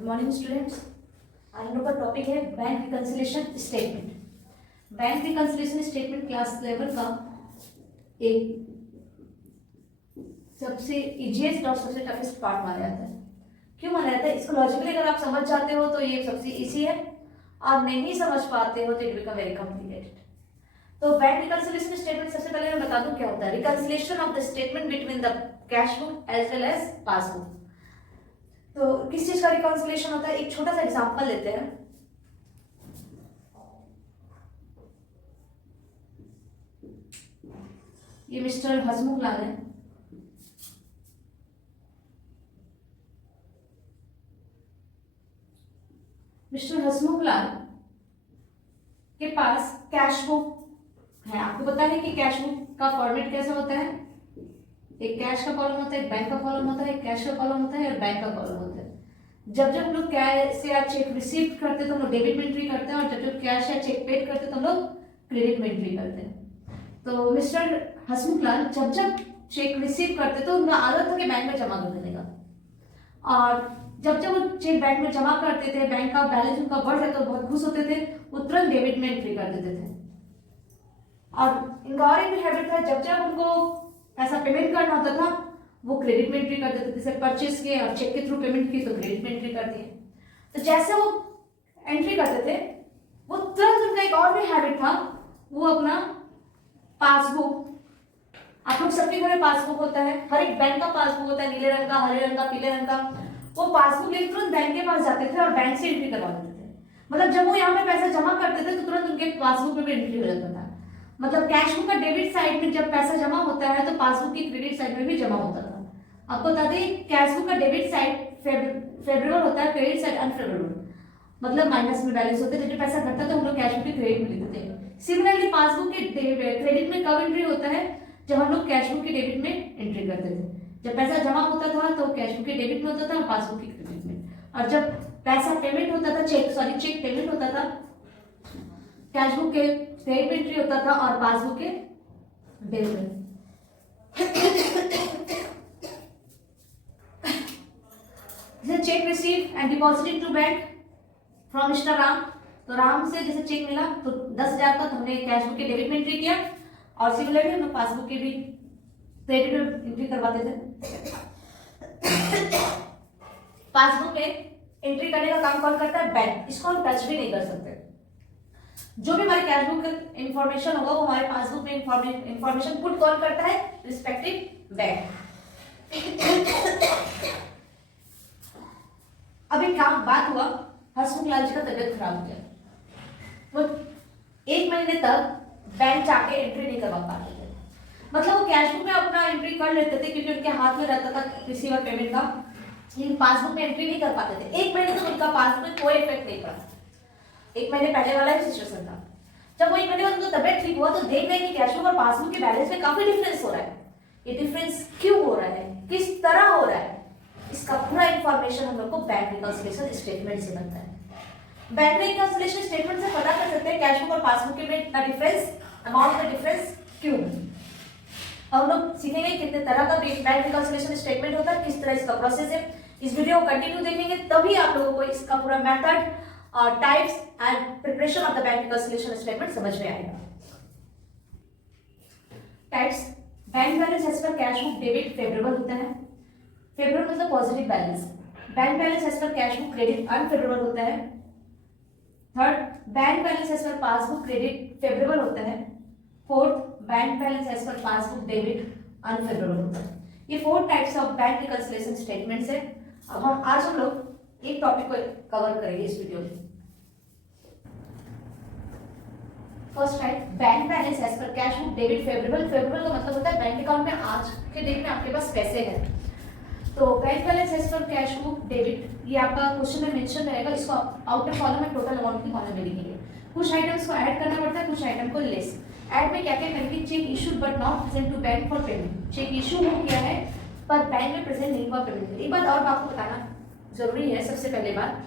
Good morning students. आज हम लोग का टॉपिक है bank reconciliation statement. Bank reconciliation statement class 11 का एक सबसे इजीएस्ट और सबसे टफेस्ट पार्ट माना जाता है। क्यों माना जाता है? इसको लॉजिकली अगर आप समझ जाते हो तो ये सबसे इजी है, और नहीं समझ पाते हो तो इट बिकम वेरी कॉम्प्लिकेटेड। तो बैंक रिकंसिलिएशन स्टेटमेंट सबसे पहले मैं बता दूं क्या होता है। Reconciliation of the statement between the cash book as well as passbook. तो किस चीज का रिकंसिलिएशन होता है, एक छोटा सा एग्जांपल लेते हैं। ये मिस्टर हसमुख लाल है। मिस्टर हसमुख लाल के पास कैश बुक है। आपको पता है कि कैश बुक का फॉर्मेट कैसा होता है? एक कैश का कॉलम होता है, एक बैंक का कॉलम होता है, एक कैश का कॉलम होता है और बैंक का कॉलम होता है। जब जब हम लोग कैश या चेक रिसीव करते हैं तो हम लोग डेबिट में एंट्री करते हैं, और जब जब कैश या चेक पेड करते हैं तो हम लोग क्रेडिट में एंट्री करते हैं। तो मिस्टर हसमुख लाल जब जब चेक रिसीव करते तो उनका आदत था कि बैंक में जमा कर देने का, और जब जब वो चेक बैंक में जमा करते थे, बैंक का बैलेंस उनका बढ़ जाता तो बहुत खुश होते थे, वो तुरंत डेबिट में एंट्री कर देते थे। और इनका और एक भी हैबिट था, जब जब उनको ऐसा पेमेंट करना होता था वो क्रेडिट में एंट्री कर देते थे। जैसे परचेस किए और चेक के थ्रू पेमेंट की तो क्रेडिट में एंट्री कर दिए। तो जैसे वो एंट्री करते थे वो तुरंत उनका एक और भी हैबिट था, वो अपना पासबुक, आप लोग सबके घर में पासबुक होता है, हर एक बैंक का पासबुक होता है, नीले रंग का, हरे रंग का, पीले रंग का। वो पासबुक लेकर तुरंत बैंक के पास जाते थे और बैंक से एंट्री करवा देते थे। मतलब जब वो यहाँ पे पैसा जमा करते थे तो तुरंत उनके पासबुक में भी एंट्री हो जाता था। मतलब कैश बुक का डेबिट साइड में जब पैसा जमा होता है तो पासबुक की क्रेडिट साइड में भी जमा होता था। आपको बता दें कैश बुक का डेबिट साइड फेवरेबल होता है, क्रेडिट साइड अनफेवरेबल, मतलब माइनस में बैलेंस होते थे। जब पैसा घटता था हम लोग कैश बुक की क्रेडिट में लेते थे। सिमिलरली पासबुक के क्रेडिट में कब एंट्री होता है? जब हम लोग कैश बुक की डेबिट में एंट्री करते थे। जब पैसा जमा होता था तो कैश बुक के डेबिट में होता था और पासबुक की क्रेडिट में, और जब पैसा पेमेंट होता था, चेक पेमेंट होता था, कैश बुक के क्रेडिट में एंट्री होता था और पासबुक के डेबिट में। Cheque receive and deposited to bank from mister Ram. तो राम से जैसे चेक मिला तो 10,000 का, तो हमने कैश बुक के डेबिट में एंट्री किया, और सिमिलरली हम पासबुक के भी क्रेडिट में एंट्री करवाते थे। पासबुक में एंट्री करने का काम कौन करता है? बैंक। इसको हम टच भी नहीं कर सकते। जो भी हमारे कैश बुक का इंफॉर्मेशन होगा वो हमारे पासबुक में इंफॉर्मेशन पुट कौन करता है? Respective bank. अभी काम बात हुआ, हसमुख लाल जी का तबियत खराब हो गया। वो 1 महीने तक बैंक जाके एंट्री नहीं करवा पाते थे। मतलब वो कैश बुक में अपना एंट्री कर लेते थे क्योंकि उनके हाथ में रहता था रिसीवर पेमेंट का, लेकिन पासबुक में एंट्री नहीं कर पाते थे। 1 महीने तक उनका पासबुक में कोई इफेक्ट नहीं पड़ा। 1 महीने पहले वाला ही सिचुएशन था। जब वो 1 महीने बाद उनको तबियत ठीक हुआ तो देख रहे हैं कि कैश बुक और पासबुक के बैलेंस में काफी डिफरेंस हो रहा है। ये डिफरेंस क्यों हो रहा है, किस तरह हो रहा है, इसका पूरा इंफॉर्मेशन हम लोग को बैंक रिकंसिलिएशन स्टेटमेंट से बनता है। बैंक रिकंसिलिएशन स्टेटमेंट से पता कर सकते हैं कैश बुक और पासबुक के में इतना डिफरेंस, अमाउंट का डिफरेंस क्यों। अब हम लोग सीखेंगे कितने तरह का बैंक रिकंसिलिएशन स्टेटमेंट होता है, किस तरह इसका प्रोसेस है। इस वीडियो को कंटिन्यू देखेंगे तभी आप लोगों को इसका पूरा method, types and preparation of the bank reconciliation statement समझ में आएगा। Types: bank balance as per cash book debit favourable होता है। फेवरेबल मतलब positive balance. Bank balance as per cash book credit unfavourable होता है। Third, bank balance as per passbook credit favourable होता है। Fourth, bank balance as per passbook debit unfavourable होता है। ये 4 types of bank reconciliation statements है। अब आज हम लोग एक टॉपिक को कवर करेंगे इस वीडियो में। First type, bank balance as per cash book debit favourable. Favourable का मतलब होता है बैंक अकाउंट में आज के डेट में आपके पास पैसे हैं। तो bank balance as per cash book debit, ये आपका क्वेश्चन में मेंशन रहेगा। इसको आउटर कॉलम में टोटल अमाउंट की कॉलम में लिखेंगे। कुछ आइटम्स को ऐड करना पड़ता है, कुछ आइटम को लेस। ऐड में क्या क्या करेंगे? Cheque issued but not present to bank for payment. Cheque issue हो गया है पर बैंक में प्रेजेंट नहीं हुआ पेमेंट। एक बात और आपको बताना जरूरी है। सबसे पहले बात,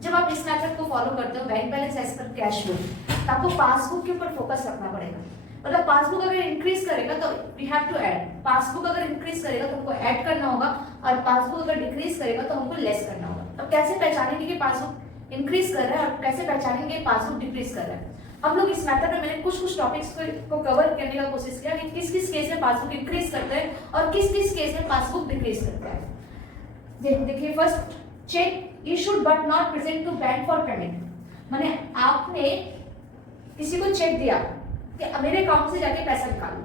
जब आप इस मेथड को फॉलो करते हो bank balance as per cash book, तो आपको पासबुक के ऊपर फोकस रखना पड़ेगा। मतलब पासबुक अगर इंक्रीज करेगा तो we have to add, passbook अगर इंक्रीज करेगा तो हमको ऐड करना होगा, और पासबुक अगर डिक्रीज करेगा तो हमको लेस करना होगा। अब कैसे पहचानेंगे कि पासबुक इंक्रीज कर रहा है और कैसे पहचानेंगे पासबुक डिक्रीज कर रहा है। हम लोग इस मेथड में मैंने कुछ टॉपिक्स को कवर करने का कोशिश किया कि किस किस केस में पासबुक इंक्रीज करते हैं और किस किस केस में पासबुक डिक्रीज करता है। देखिए first, cheque issued but not present to bank for payment. माने आपने किसी को चेक दिया कि मेरे अकाउंट से जाके पैसा निकालो,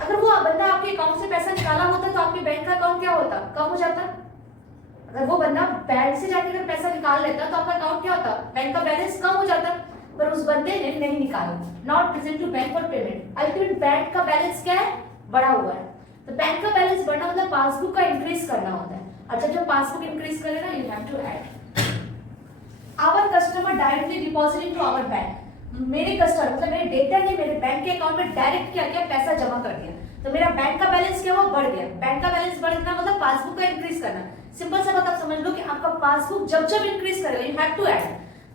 अगर वो बंदा आपके अकाउंट से पैसा निकाला होता तो आपके बैंक का अकाउंट क्या होता, कम हो जाता। अगर वो बंदा बैंक से जाके अगर पैसा निकाल लेता तो आपका अकाउंट क्या होता, बैंक का बैलेंस कम हो जाता, पर उस बंदे ने नहीं निकाला, not present to bank for payment. Ultimate bank का बैलेंस क्या है, बढ़ा हुआ है। तो बैंक का बैलेंस बढ़ना मतलब पासबुक का इंक्रीज करना होता है। अच्छा, जब पासबुक इंक्रीज करे ना, you have to add our customer directly deposit to our bank. मेरे कस्टमर मतलब मेरे डेटा ने मेरे बैंक के अकाउंट में डायरेक्ट क्या किया, पैसा जमा कर दिया, तो मेरा बैंक का बैलेंस क्या हुआ, बढ़ गया। बैंक का बैलेंस बढ़ना मतलब पासबुक का इंक्रीज करना। सिंपल सा बात आप समझ लो कि आपका पासबुक जब जब इंक्रीज करेगा, यू हैव टू ऐड,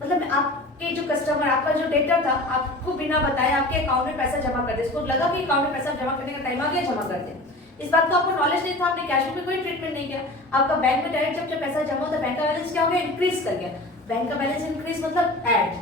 मतलब आपके जो कस्टमर, आपका जो डेटा था, आपको बिना बताए आपके अकाउंट में पैसा जमा कर दे, इसको लगा कि अकाउंट में पैसा जमा करने का टाइम आ गया, जमा कर दे। इस बात को आपको नॉलेज नहीं था, आपने कैश बुक में कोई ट्रीटमेंट नहीं किया, आपका बैंक में डायरेक्ट जब पैसा जमा होता है, बैंक का बैलेंस क्या हो गया, इंक्रीज कर गया। बैंक का बैलेंस इंक्रीज मतलब add.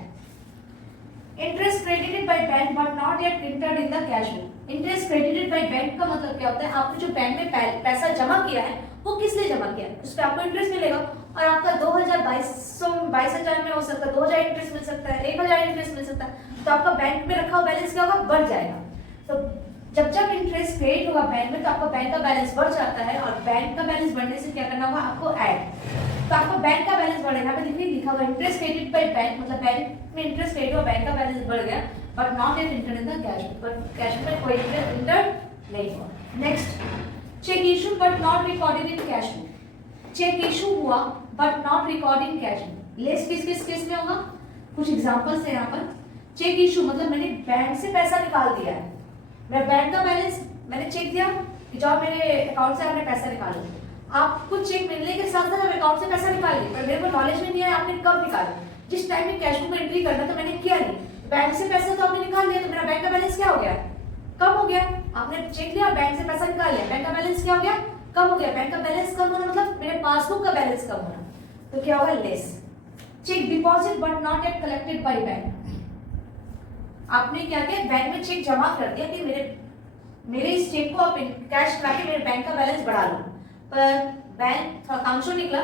Interest credited by bank but not yet entered in the cash book. Interest credited by bank का मतलब क्या होता है, आपने जो बैंक में पैसा जमा किया है वो किस लिए जमा किया है, उस पर आपको इंटरेस्ट मिलेगा। और आपका 22,000 में हो सकता है, 2,000 इंटरेस्ट मिल सकता है, 1,000 इंटरेस्ट मिल सकता है, तो आपका बैंक में रखा हुआ बैलेंस क्या होगा, बढ़ जाएगा। तो जब जब इंटरेस्ट क्रेडिट होगा बैंक में, तो आपका बैंक का बैलेंस बढ़ जाता है, और बैंक का बैलेंस बढ़ने से क्या करना होगा, आपको ऐड। तो आपको बैंक का बैलेंस बढ़ेगा, यहाँ पे देखिए लिखा हुआ इंटरेस्ट क्रेडिट बाय बैंक, मतलब बैंक में इंटरेस्ट क्रेडिट हुआ, बैंक का बैलेंस बढ़ गया, but not yet entered in the cash book, but cash book में कोई इंटरेस्ट एंटर्ड नहीं हुआ। Next, cheque issue but not recorded in cash book. Cheque issue हुआ but not record in cash book, लेस किस किस केस में होगा, कुछ एग्जांपल्स है यहाँ पर। चेक इशू मतलब मैंने बैंक से पैसा निकाल दिया है, मेरा बैंक का बैलेंस मैंने चेक दिया कि जाओ मेरे अकाउंट से आपने पैसा निकालो, आपको चेक मिलने के साथ साथ अकाउंट से पैसा निकाल लिया, पर मेरे को नॉलेज में नहीं है आपने कब निकाला, जिस टाइम में कैश बुक में एंट्री करना तो मैंने किया नहीं, बैंक से पैसा तो आपने निकाल लिया, तो मेरा बैंक का बैलेंस क्या हो गया, कम हो गया। आपने चेक लिया, बैंक से पैसा निकाल लिया, बैंक का बैलेंस क्या हो गया, कम हो गया। बैंक का बैलेंस कम होना मतलब मेरे पासबुक का बैलेंस कम होना, तो क्या होगा, less. Cheque deposit but not yet collected by bank. आपने क्या किया, बैंक में चेक जमा कर दिया कि मेरे इस चेक को आप कैश करा के मेरे बैंक का बैलेंस बढ़ा लो, पर बैंक अकाउंट से निकला,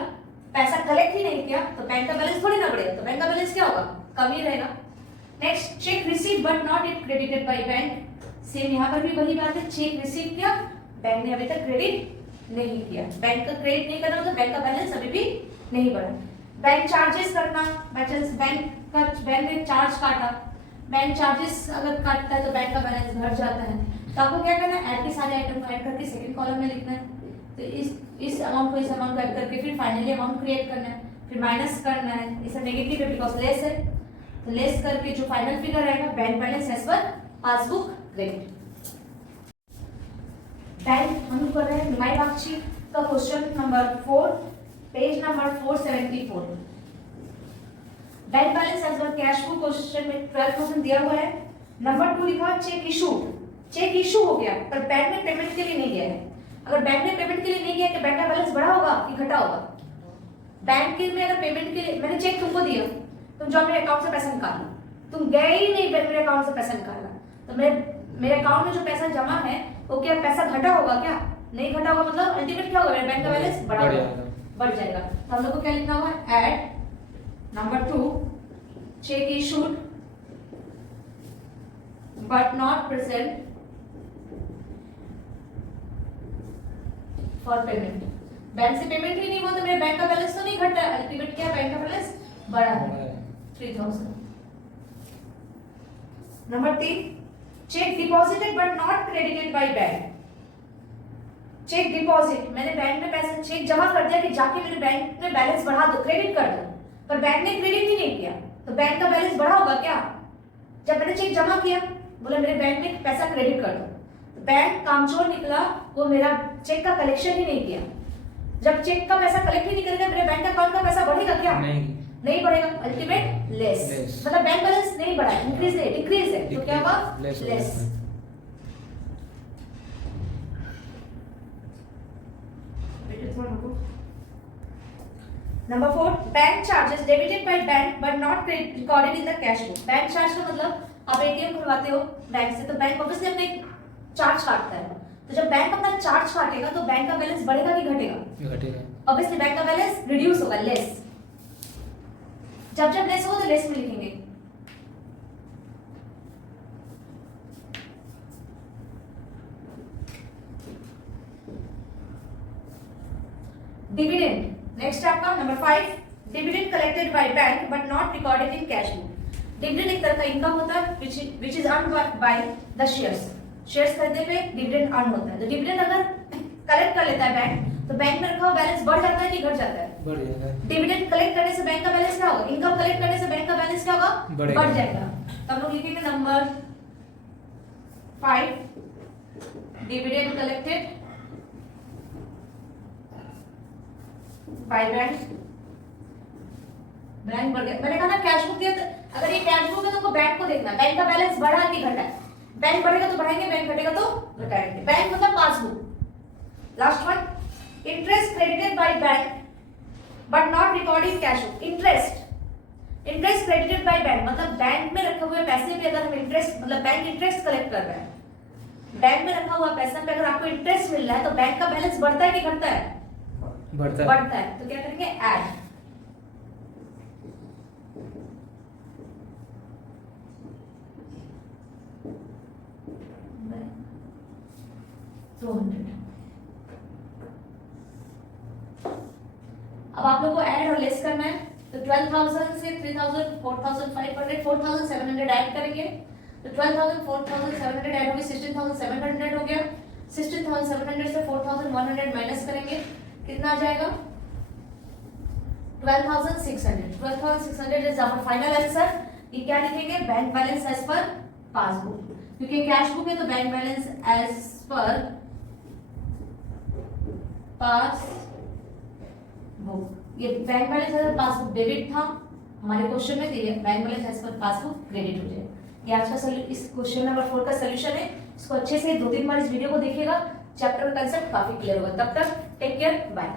पैसा कलेक्ट ही नहीं किया, तो बैंक का बैलेंस थोड़ी ना बढ़ेगा, तो बैंक का बैलेंस क्या होगा, कम ही रहेगा। Next, check receive but not yet credited by bank. Same यहाँ पर भी वही बात है, चेक रिसीव किया, बैंक ने अभी तक क्रेडिट नहीं किया, बैंक का क्रेडिट नहीं करना मतलब बैंक का बैलेंस अभी भी नहीं बढ़ा। बैंक चार्जेस करना, बैंक ने चार्ज काटा, बैंक चार्जेस अगर काटता है तो बैंक का बैलेंस घट जाता है, तो आपको क्या करना है, ऐड के सारे आइटम को ऐड करके सेकंड कॉलम में लिखना है, तो इस अमाउंट को इस अमाउंट को ऐड करके फिर फाइनली अमाउंट क्रिएट करना है, फिर माइनस करना है, इसे नेगेटिव है बिकॉज लेस है, तो लेस करके जो फाइनल फिगर रहेगा bank balance as per passbook credit. Bank हम कर रहे हैं निमाई बागची का question number 4, page number 474। Bank balance as per cash book question में 12% दिया हुआ है। नंबर 2 लिखा चेक इशू, चेक इशू हो गया पर बैंक ने पेमेंट के लिए नहीं गया है। अगर बैंक ने पेमेंट के लिए नहीं गया कि बैंक का बैलेंस बढ़ा होगा कि घटा होगा, बैंक के में अगर पेमेंट के लिए मैंने चेक तुमको दिया, तुम जाओ मेरे अकाउंट से पैसा निकालना, तुम गए ही नहीं मेरे अकाउंट से पैसा निकालना, तो मेरे अकाउंट में जो पैसा जमा है वो क्या पैसा घटा होगा, क्या नहीं घटा होगा, मतलब अल्टीमेट क्या होगा, मेरा बैंक का बैलेंस बढ़ जाएगा। तो हम लोग को क्या लिखना होगा, add number 2 check issued but not present for payment. Bank से पेमेंट ही नहीं हुआ तो मेरे बैंक का बैलेंस तो नहीं घटा, अल्टीमेट क्या बैंक का बैलेंस बढ़ा है 3000। Number 3 cheque deposited but not credited by bank. Cheque deposit मैंने बैंक में पैसा चेक जमा कर दिया कि जाके मेरे बैंक में बैलेंस बढ़ा दो, क्रेडिट कर दो, पर बैंक ने क्रेडिट ही नहीं किया, तो बैंक का बैलेंस बढ़ा होगा क्या, जब मैंने चेक जमा किया बोला मेरे बैंक में पैसा क्रेडिट कर दो, तो बैंक कामचोर निकला, वो मेरा चेक का कलेक्शन ही नहीं किया। जब चेक का पैसा कलेक्ट ही नहीं करेगा मेरे बैंक अकाउंट का पैसा बढ़ेगा क्या, नहीं बढ़ेगा, अल्टीमेट लेस, मतलब बैंक बैलेंस नहीं बढ़ा, इंक्रीज है, डिक्रीज है, तो क्या होगा, less. Number 4, bank charges debited by bank but not recorded in the cash book. Bank charge का मतलब आप एटीएम खुलवाते हो बैंक से, तो बैंक ऑब्वियसली अपने चार्ज काटता है। तो जब बैंक अपना चार्ज काटेगा तो बैंक का बैलेंस बढ़ेगा कि घटेगा? घटेगा। ऑब्वियसली बैंक का बैलेंस रिड्यूस होगा, लेस। जब जब लेस होगा तो लेस में लिखेंगे। डिविडेंड, नेक्स्ट आपका number 5, dividend collected by bank but not recorded in cash book. Dividend एक तरह का इनकम होता है which is earned by the shares। Shares खरीदने पे डिविडेंड अर्न होता है। तो डिविडेंड अगर कलेक्ट कर लेता है बैंक, तो बैंक में रखा हुआ बैलेंस बढ़ जाता है कि घट जाता है? बढ़ जाता है। डिविडेंड कलेक्ट करने से बैंक का बैलेंस क्या होगा? इनकम कलेक्ट करने से बैंक का बैलेंस क्या होगा? बढ़ जाएगा। तो हम लोग लिखेंगे number 5, dividend collected by bank. Bank बढ़ गया। मैंने कहा ना कैश बुक दिया, अगर ये कैश बुक है तो बैंक को देखना, बैंक का बैलेंस बढ़ा कि घटा है। बैंक बढ़ेगा तो बढ़ाएंगे, बैंक घटेगा तो घटाएंगे। बैंक मतलब passbook. Last one, interest credited by bank but not recorded in cash book. Interest credited by bank मतलब बैंक में रखे हुए पैसे पे अगर हम इंटरेस्ट, मतलब बैंक इंटरेस्ट कलेक्ट कर रहा है, बैंक में रखा हुआ पैसा पे अगर आपको इंटरेस्ट मिल रहा है तो बैंक का बैलेंस बढ़ता है कि घटता है? बढ़ता है। तो क्या करेंगे? ऐड। अब आप लोगों को ऐड और लेस करना है, तो 12,000 से 3,000, 4,500, 4,700 ऐड करेंगे। तो 12,000, 4,700 ऐड होगी, 16,700 हो गया। 16,700 से 4,100 माइनस करेंगे, कितना आ जाएगा? 12,600। 12,600 इज आवर फाइनल आंसर। ये क्या लिखेंगे? Bank balance as per passbook, क्योंकि कैश बुक है तो bank balance as per passbook. ये bank balance as per passbook debit था हमारे क्वेश्चन में, तो ये bank balance as per passbook credit हो जाए। ये आज का इस क्वेश्चन नंबर 4 का सोल्यूशन है। इसको अच्छे से 2-3 बार इस वीडियो को देखिएगा, चैप्टर का कंसेप्ट काफी क्लियर होगा। तब तक take care, bye.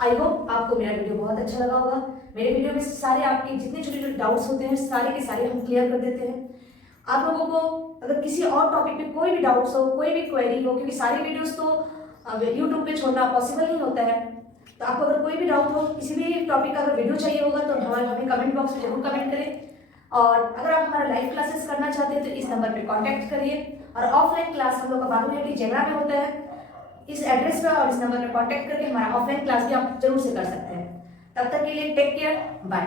I hope आपको मेरा वीडियो बहुत अच्छा लगा होगा। मेरे वीडियो में सारे आपके जितने छोटे छोटे डाउट्स होते हैं सारे के सारे हम क्लियर कर देते हैं। आप लोगों को अगर किसी और टॉपिक पे कोई भी डाउट्स हो, कोई भी क्वेरी हो, क्योंकि सारी वीडियोस तो यूट्यूब पे छोड़ना पॉसिबल नहीं होता है, तो आपको अगर कोई भी डाउट हो, किसी भी टॉपिक का अगर वीडियो चाहिए होगा तो हमें कमेंट बॉक्स में जरूर कमेंट करें। और अगर आप हमारा लाइव क्लासेस करना चाहते हैं तो इस नंबर पे कांटेक्ट करिए। और ऑफलाइन क्लास हम लोग का बागुनियाटी जेमरा में होता है। इस एड्रेस पर और इस नंबर पर कांटेक्ट करके हमारा ऑफलाइन क्लास भी आप जरूर से कर सकते हैं। तब तक के लिए टेक केयर, बाय।